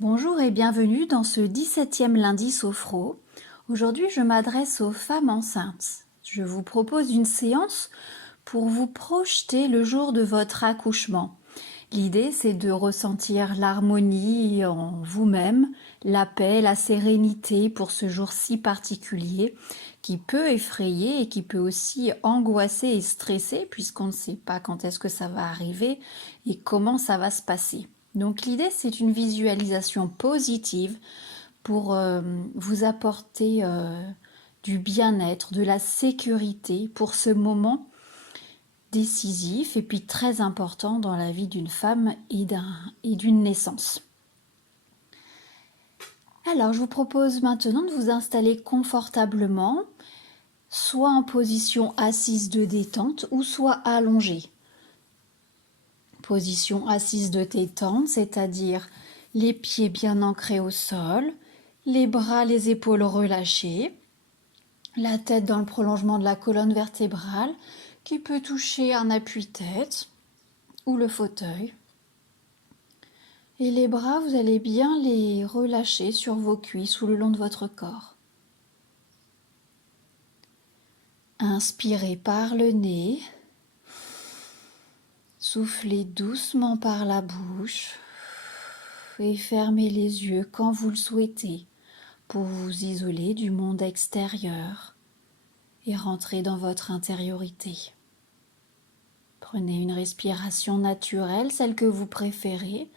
Bonjour et bienvenue dans ce 17e lundi Sophro. Aujourd'hui, je m'adresse aux femmes enceintes. Je vous propose une séance pour vous projeter le jour de votre accouchement. L'idée, c'est de ressentir l'harmonie en vous-même, la paix, la sérénité pour ce jour si particulier qui peut effrayer et qui peut aussi angoisser et stresser puisqu'on ne sait pas quand est-ce que ça va arriver et comment ça va se passer. Donc l'idée, c'est une visualisation positive pour vous apporter du bien-être, de la sécurité pour ce moment décisif et puis très important dans la vie d'une femme et d'une naissance. Alors, je vous propose maintenant de vous installer confortablement, soit en position assise de détente ou soit allongée. Position assise de détente, c'est-à-dire les pieds bien ancrés au sol, les bras, les épaules relâchées, la tête dans le prolongement de la colonne vertébrale qui peut toucher un appui-tête ou le fauteuil. Et les bras, vous allez bien les relâcher sur vos cuisses ou le long de votre corps. Inspirez par le nez. Soufflez doucement par la bouche et fermez les yeux quand vous le souhaitez pour vous isoler du monde extérieur et rentrer dans votre intériorité. Prenez une respiration naturelle, celle que vous préférez,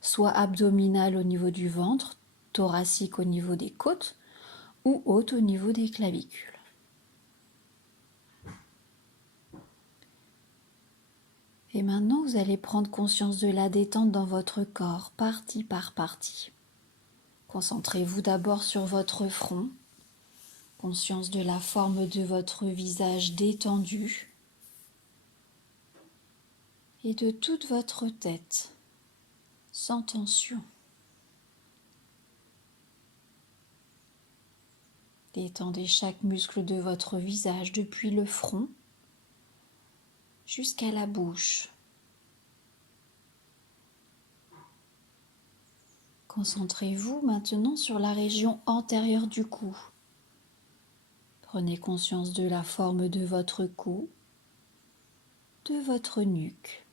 soit abdominale au niveau du ventre, thoracique au niveau des côtes ou haute au niveau des clavicules. Et maintenant, vous allez prendre conscience de la détente dans votre corps, partie par partie. Concentrez-vous d'abord sur votre front, conscience de la forme de votre visage détendu et de toute votre tête, sans tension. Détendez chaque muscle de votre visage depuis le front jusqu'à la bouche. Concentrez-vous maintenant sur la région antérieure du cou. Prenez conscience de la forme de votre cou, de votre nuque,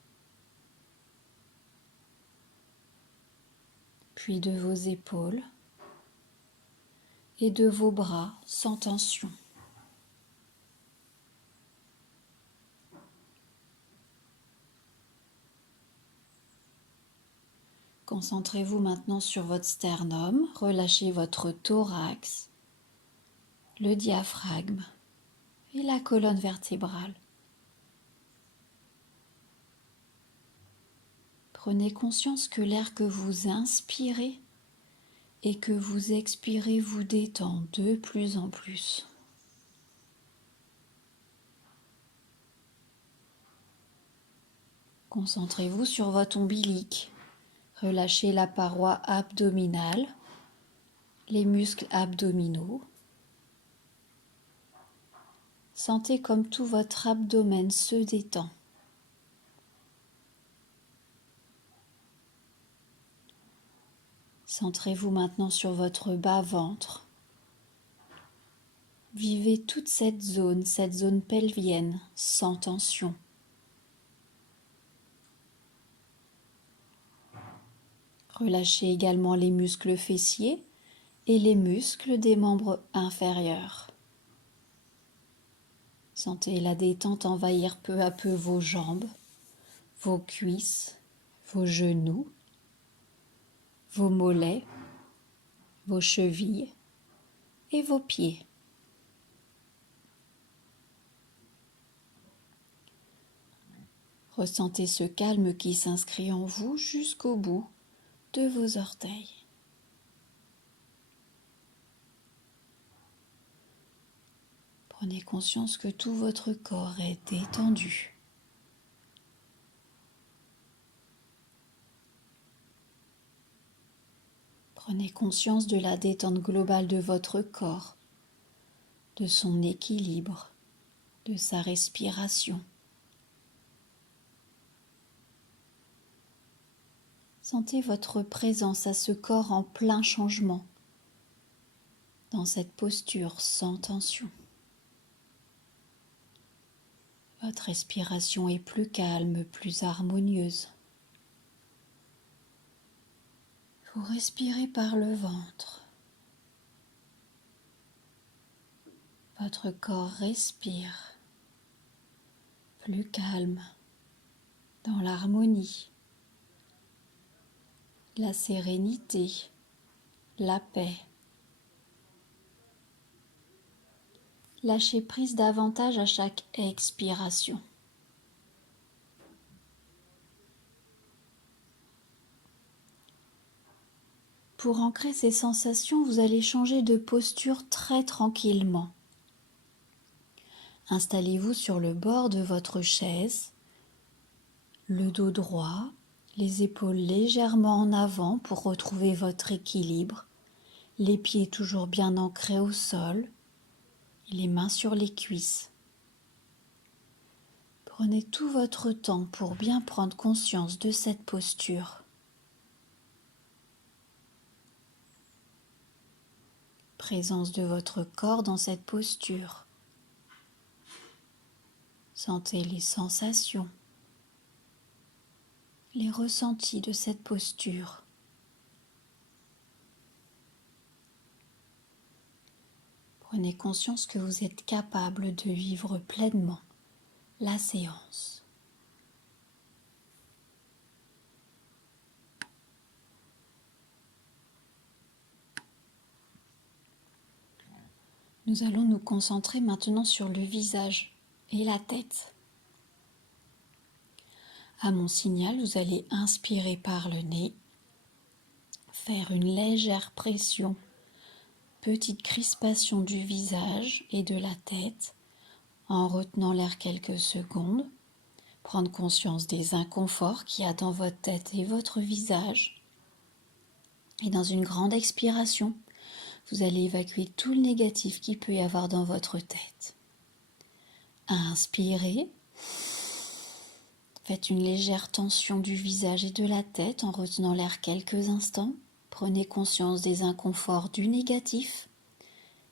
puis de vos épaules et de vos bras sans tension. Concentrez-vous maintenant sur votre sternum, relâchez votre thorax, le diaphragme et la colonne vertébrale. Prenez conscience que l'air que vous inspirez et que vous expirez vous détend de plus en plus. Concentrez-vous sur votre ombilic. Relâchez la paroi abdominale, les muscles abdominaux. Sentez comme tout votre abdomen se détend. Centrez-vous maintenant sur votre bas-ventre. Vivez toute cette zone pelvienne sans tension. Relâchez également les muscles fessiers et les muscles des membres inférieurs. Sentez la détente envahir peu à peu vos jambes, vos cuisses, vos genoux, vos mollets, vos chevilles et vos pieds. Ressentez ce calme qui s'inscrit en vous jusqu'au bout de vos orteils. Prenez conscience que tout votre corps est détendu. Prenez conscience de la détente globale de votre corps, de son équilibre, de sa respiration. Sentez votre présence à ce corps en plein changement, dans cette posture sans tension. Votre respiration est plus calme, plus harmonieuse. Vous respirez par le ventre. Votre corps respire, plus calme, dans l'harmonie, la sérénité, la paix. Lâchez prise davantage à chaque expiration. Pour ancrer ces sensations, vous allez changer de posture très tranquillement. Installez-vous sur le bord de votre chaise, le dos droit, les épaules légèrement en avant pour retrouver votre équilibre, les pieds toujours bien ancrés au sol et les mains sur les cuisses. Prenez tout votre temps pour bien prendre conscience de cette posture. Présence de votre corps dans cette posture. Sentez les sensations, les ressentis de cette posture. Prenez conscience que vous êtes capable de vivre pleinement la séance. Nous allons nous concentrer maintenant sur le visage et la tête. À mon signal, vous allez inspirer par le nez, faire une légère pression, petite crispation du visage et de la tête en retenant l'air quelques secondes, prendre conscience des inconforts qu'il y a dans votre tête et votre visage. Et dans une grande expiration, vous allez évacuer tout le négatif qu'il peut y avoir dans votre tête. Inspirez. Faites une légère tension du visage et de la tête en retenant l'air quelques instants. Prenez conscience des inconforts du négatif.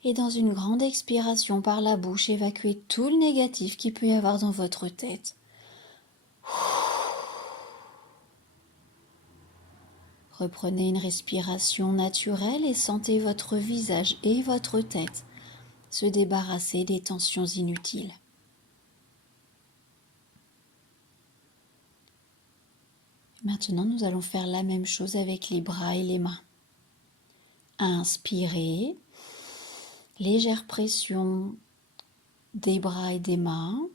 Et dans une grande expiration par la bouche, évacuez tout le négatif qu'il peut y avoir dans votre tête. Reprenez une respiration naturelle et sentez votre visage et votre tête se débarrasser des tensions inutiles. Maintenant, nous allons faire la même chose avec les bras et les mains. Inspirez, légère pression des bras et des mains.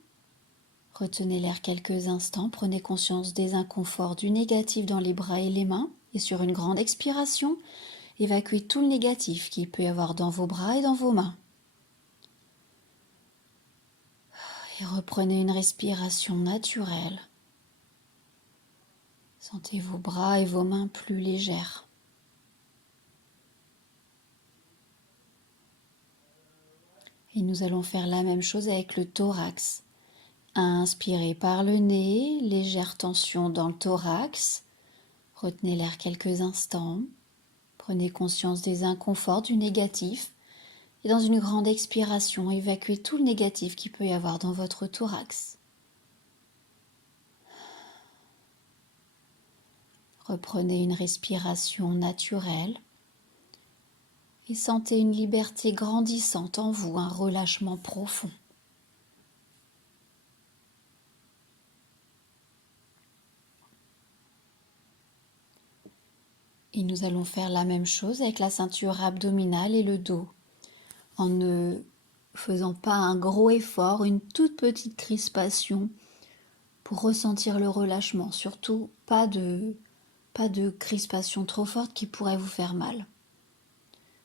Retenez l'air quelques instants, prenez conscience des inconforts, du négatif dans les bras et les mains. Et sur une grande expiration, évacuez tout le négatif qu'il peut y avoir dans vos bras et dans vos mains. Et reprenez une respiration naturelle. Sentez vos bras et vos mains plus légères. Et nous allons faire la même chose avec le thorax. Inspirez par le nez, légère tension dans le thorax. Retenez l'air quelques instants. Prenez conscience des inconforts, du négatif. Et dans une grande expiration, évacuez tout le négatif qu'il peut y avoir dans votre thorax. Reprenez une respiration naturelle et sentez une liberté grandissante en vous, un relâchement profond. Et nous allons faire la même chose avec la ceinture abdominale et le dos, en ne faisant pas un gros effort, une toute petite crispation pour ressentir le relâchement. Surtout pas de crispation trop forte qui pourrait vous faire mal.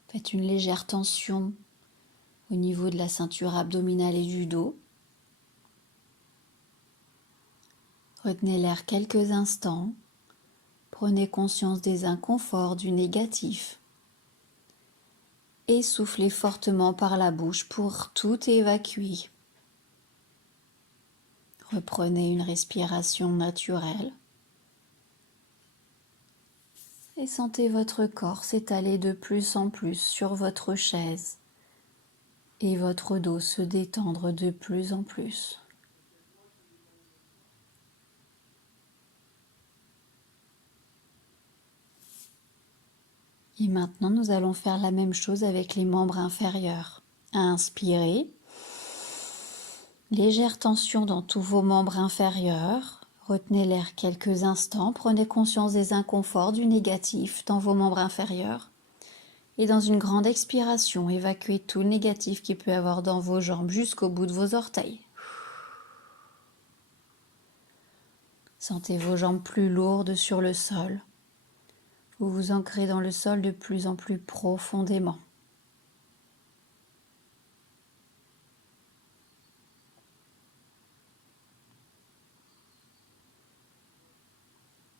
Faites une légère tension au niveau de la ceinture abdominale et du dos. Retenez l'air quelques instants. Prenez conscience des inconforts, du négatif. Et soufflez fortement par la bouche pour tout évacuer. Reprenez une respiration naturelle. Et sentez votre corps s'étaler de plus en plus sur votre chaise et votre dos se détendre de plus en plus. Et maintenant, nous allons faire la même chose avec les membres inférieurs. Inspirez. Légère tension dans tous vos membres inférieurs. Retenez l'air quelques instants. Prenez conscience des inconforts, du négatif dans vos membres inférieurs. Et dans une grande expiration, évacuez tout le négatif qu'il peut y avoir dans vos jambes jusqu'au bout de vos orteils. Sentez vos jambes plus lourdes sur le sol. Vous vous ancrez dans le sol de plus en plus profondément.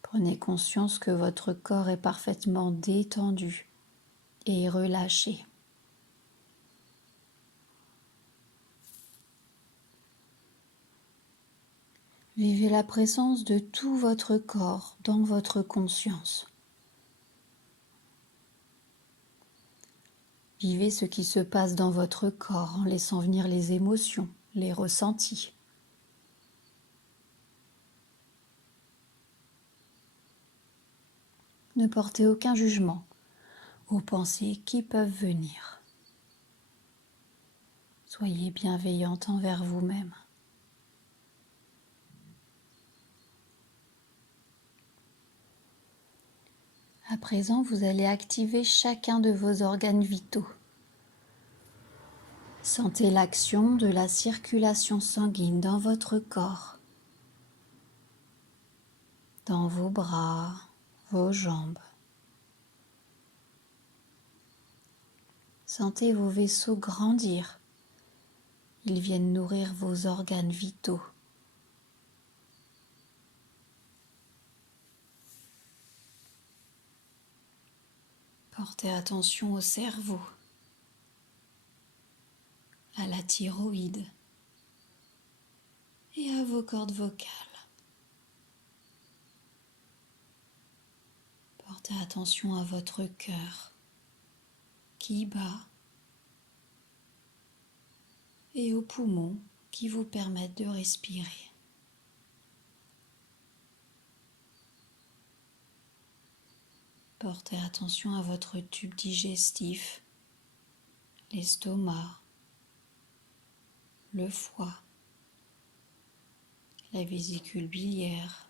Prenez conscience que votre corps est parfaitement détendu et relâché. Vivez la présence de tout votre corps dans votre conscience. Vivez ce qui se passe dans votre corps en laissant venir les émotions, les ressentis. Ne portez aucun jugement aux pensées qui peuvent venir. Soyez bienveillante envers vous-même. À présent, vous allez activer chacun de vos organes vitaux. Sentez l'action de la circulation sanguine dans votre corps, dans vos bras, vos jambes. Sentez vos vaisseaux grandir. Ils viennent nourrir vos organes vitaux. Portez attention au cerveau, à la thyroïde et à vos cordes vocales. Portez attention à votre cœur qui bat et aux poumons qui vous permettent de respirer. Portez attention à votre tube digestif, l'estomac, le foie, la vésicule biliaire,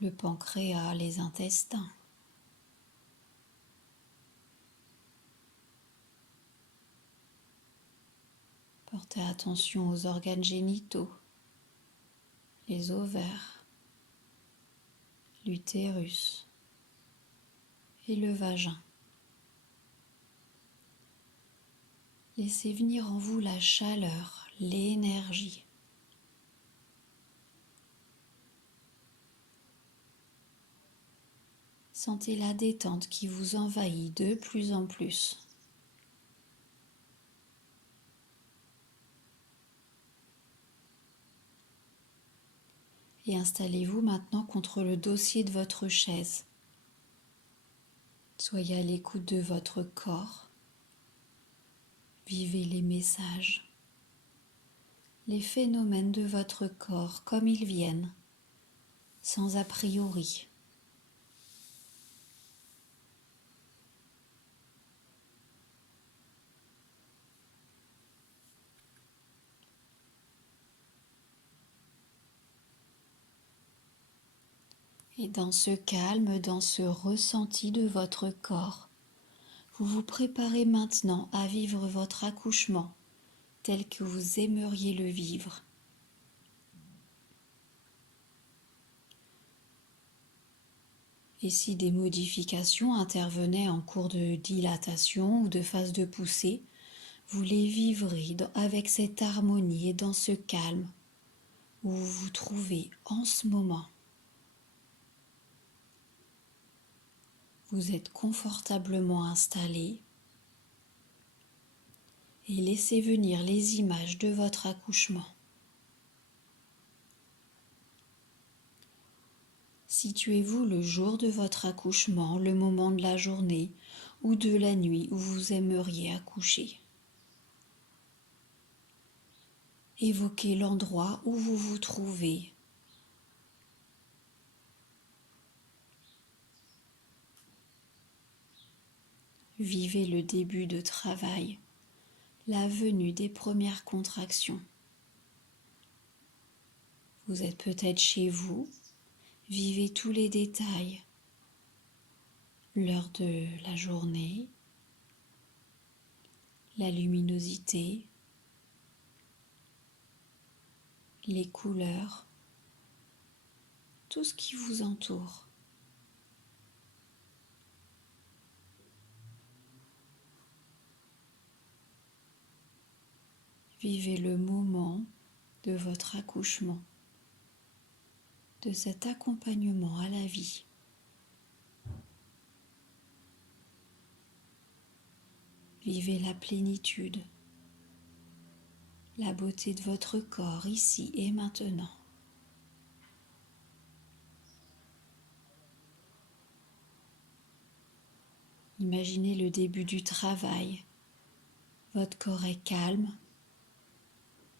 le pancréas, les intestins. Portez attention aux organes génitaux, les ovaires, l'utérus et le vagin. Laissez venir en vous la chaleur, l'énergie. Sentez la détente qui vous envahit de plus en plus. Et installez-vous maintenant contre le dossier de votre chaise. Soyez à l'écoute de votre corps. Vivez les messages, les phénomènes de votre corps comme ils viennent, sans a priori. Et dans ce calme, dans ce ressenti de votre corps, vous vous préparez maintenant à vivre votre accouchement tel que vous aimeriez le vivre. Et si des modifications intervenaient en cours de dilatation ou de phase de poussée, vous les vivrez avec cette harmonie et dans ce calme où vous vous trouvez en ce moment. Vous êtes confortablement installé et laissez venir les images de votre accouchement. Situez-vous le jour de votre accouchement, le moment de la journée ou de la nuit où vous aimeriez accoucher. Évoquez l'endroit où vous vous trouvez. Vivez le début de travail, la venue des premières contractions. Vous êtes peut-être chez vous, vivez tous les détails, l'heure de la journée, la luminosité, les couleurs, tout ce qui vous entoure. Vivez le moment de votre accouchement, de cet accompagnement à la vie. Vivez la plénitude, la beauté de votre corps ici et maintenant. Imaginez le début du travail. Votre corps est calme.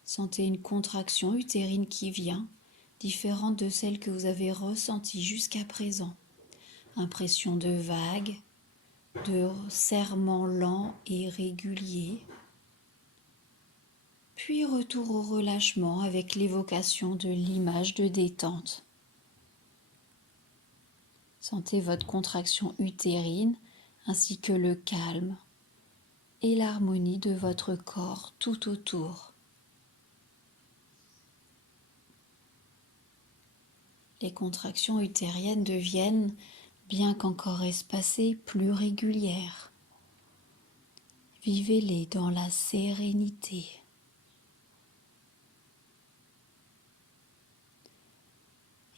Sentez une contraction utérine qui vient, différente de celle que vous avez ressentie jusqu'à présent. Impression de vague, de serrement lent et régulier. Puis retour au relâchement avec l'évocation de l'image de détente. Sentez votre contraction utérine ainsi que le calme et l'harmonie de votre corps tout autour. Les contractions utériennes deviennent, bien qu'encore espacées, plus régulières. Vivez-les dans la sérénité.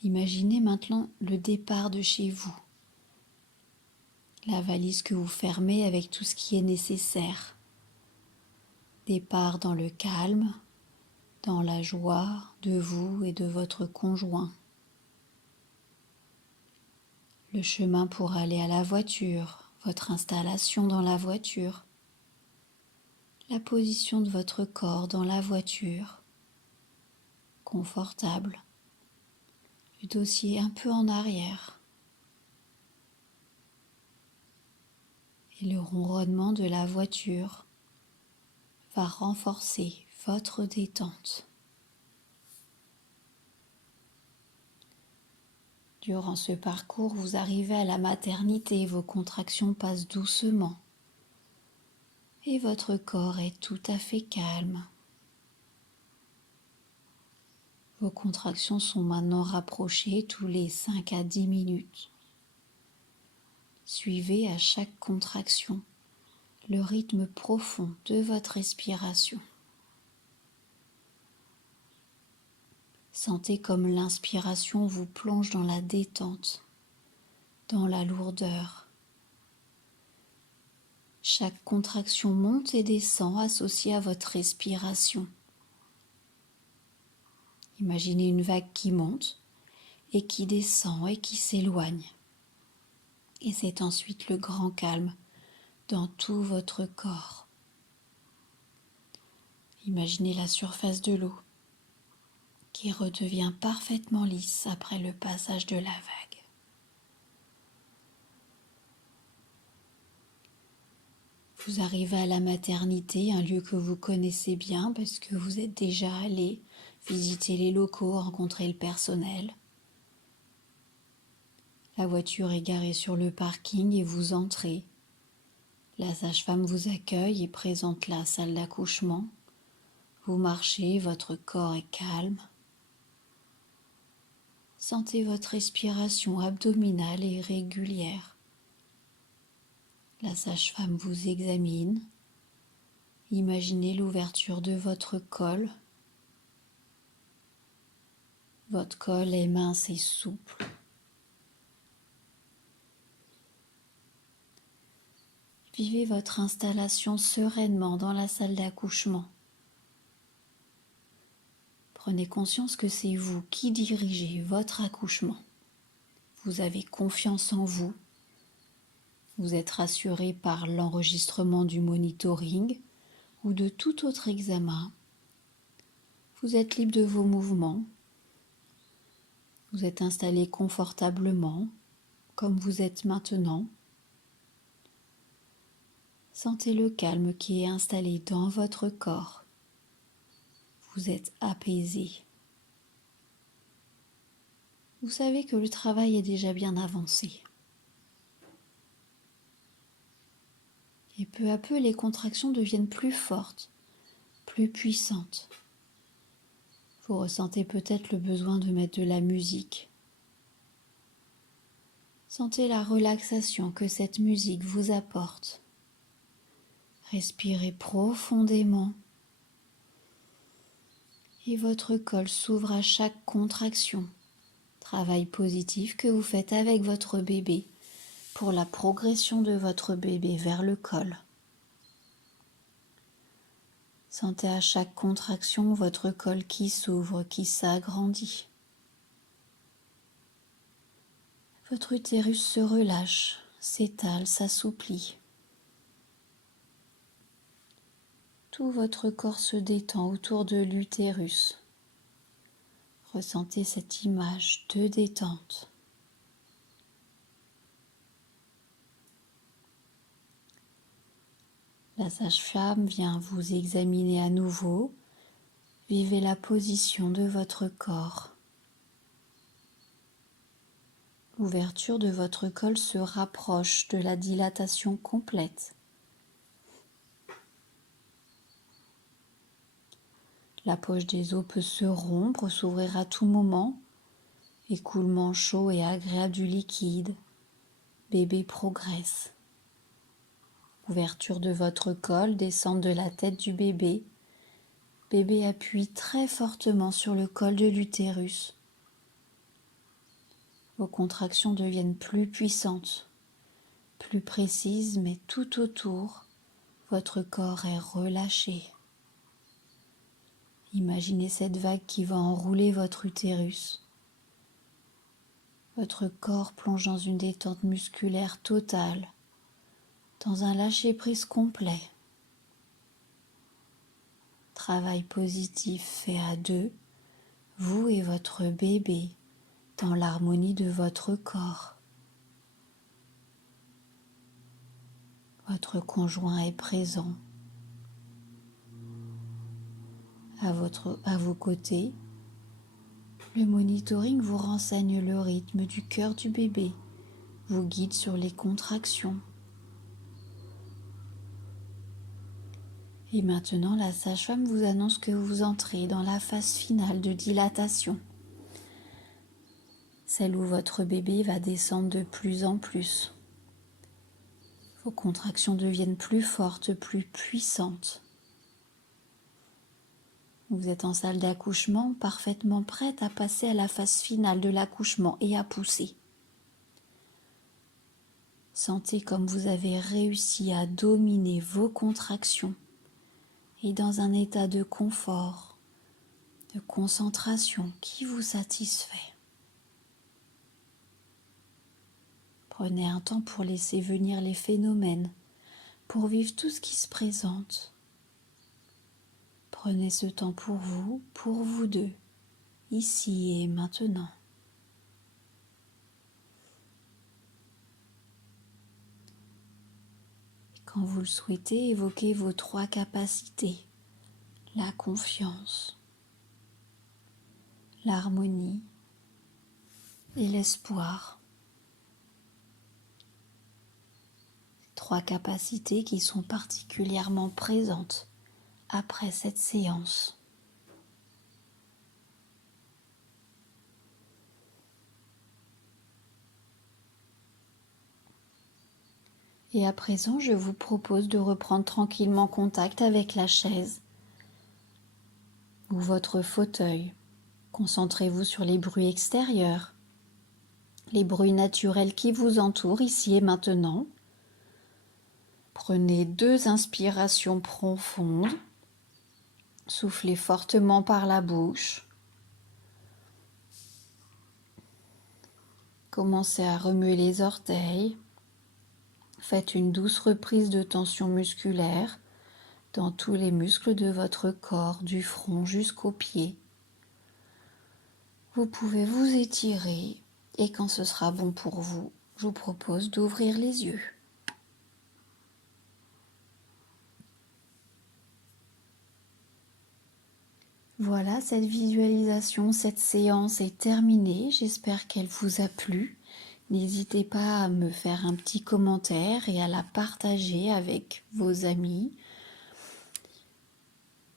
Imaginez maintenant le départ de chez vous, la valise que vous fermez avec tout ce qui est nécessaire. Départ dans le calme, dans la joie de vous et de votre conjoint. Le chemin pour aller à la voiture, votre installation dans la voiture, la position de votre corps dans la voiture, confortable, le dossier un peu en arrière et le ronronnement de la voiture va renforcer votre détente. Durant ce parcours, vous arrivez à la maternité, vos contractions passent doucement et votre corps est tout à fait calme. Vos contractions sont maintenant rapprochées tous les 5 à 10 minutes. Suivez à chaque contraction le rythme profond de votre respiration. Sentez comme l'inspiration vous plonge dans la détente, dans la lourdeur. Chaque contraction monte et descend associée à votre respiration. Imaginez une vague qui monte et qui descend et qui s'éloigne. Et c'est ensuite le grand calme dans tout votre corps. Imaginez la surface de l'eau qui redevient parfaitement lisse après le passage de la vague. Vous arrivez à la maternité, un lieu que vous connaissez bien parce que vous êtes déjà allé visiter les locaux, rencontrer le personnel. La voiture est garée sur le parking et vous entrez. La sage-femme vous accueille et présente la salle d'accouchement. Vous marchez, votre corps est calme. Sentez votre respiration abdominale et régulière. La sage-femme vous examine. Imaginez l'ouverture de votre col. Votre col est mince et souple. Vivez votre installation sereinement dans la salle d'accouchement. Prenez conscience que c'est vous qui dirigez votre accouchement. Vous avez confiance en vous. Vous êtes rassuré par l'enregistrement du monitoring ou de tout autre examen. Vous êtes libre de vos mouvements. Vous êtes installé confortablement, comme vous êtes maintenant. Sentez le calme qui est installé dans votre corps. Vous êtes apaisé. Vous savez que le travail est déjà bien avancé. Et peu à peu, les contractions deviennent plus fortes, plus puissantes. Vous ressentez peut-être le besoin de mettre de la musique. Sentez la relaxation que cette musique vous apporte. Respirez profondément et votre col s'ouvre à chaque contraction. Travail positif que vous faites avec votre bébé pour la progression de votre bébé vers le col. Sentez à chaque contraction votre col qui s'ouvre, qui s'agrandit. Votre utérus se relâche, s'étale, s'assouplit. Tout votre corps se détend autour de l'utérus. Ressentez cette image de détente. La sage-femme vient vous examiner à nouveau. Vivez la position de votre corps. L'ouverture de votre col se rapproche de la dilatation complète. La poche des os peut se rompre, s'ouvrir à tout moment. Écoulement chaud et agréable du liquide. Bébé progresse. Ouverture de votre col, descente de la tête du bébé. Bébé appuie très fortement sur le col de l'utérus. Vos contractions deviennent plus puissantes, plus précises, mais tout autour, votre corps est relâché. Imaginez cette vague qui va enrouler votre utérus. Votre corps plonge dans une détente musculaire totale, dans un lâcher-prise complet. Travail positif fait à deux, vous et votre bébé, dans l'harmonie de votre corps. Votre conjoint est présent. À vos côtés, le monitoring vous renseigne le rythme du cœur du bébé, vous guide sur les contractions. Et maintenant, la sage-femme vous annonce que vous entrez dans la phase finale de dilatation, celle où votre bébé va descendre de plus en plus. Vos contractions deviennent plus fortes, plus puissantes. Vous êtes en salle d'accouchement, parfaitement prête à passer à la phase finale de l'accouchement et à pousser. Sentez comme vous avez réussi à dominer vos contractions et dans un état de confort, de concentration qui vous satisfait. Prenez un temps pour laisser venir les phénomènes, pour vivre tout ce qui se présente. Prenez ce temps pour vous deux, ici et maintenant. Quand vous le souhaitez, évoquez vos 3 capacités, la confiance, l'harmonie et l'espoir. 3 capacités qui sont particulièrement présentes après cette séance. Et à présent, je vous propose de reprendre tranquillement contact avec la chaise ou votre fauteuil. Concentrez-vous sur les bruits extérieurs, les bruits naturels qui vous entourent ici et maintenant. Prenez 2 inspirations profondes. Soufflez fortement par la bouche. Commencez à remuer les orteils. Faites une douce reprise de tension musculaire dans tous les muscles de votre corps, du front jusqu'aux pieds. Vous pouvez vous étirer et quand ce sera bon pour vous, je vous propose d'ouvrir les yeux. Voilà, cette visualisation, cette séance est terminée. J'espère qu'elle vous a plu. N'hésitez pas à me faire un petit commentaire et à la partager avec vos amis.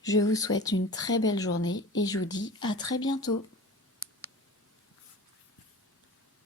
Je vous souhaite une très belle journée et je vous dis à très bientôt.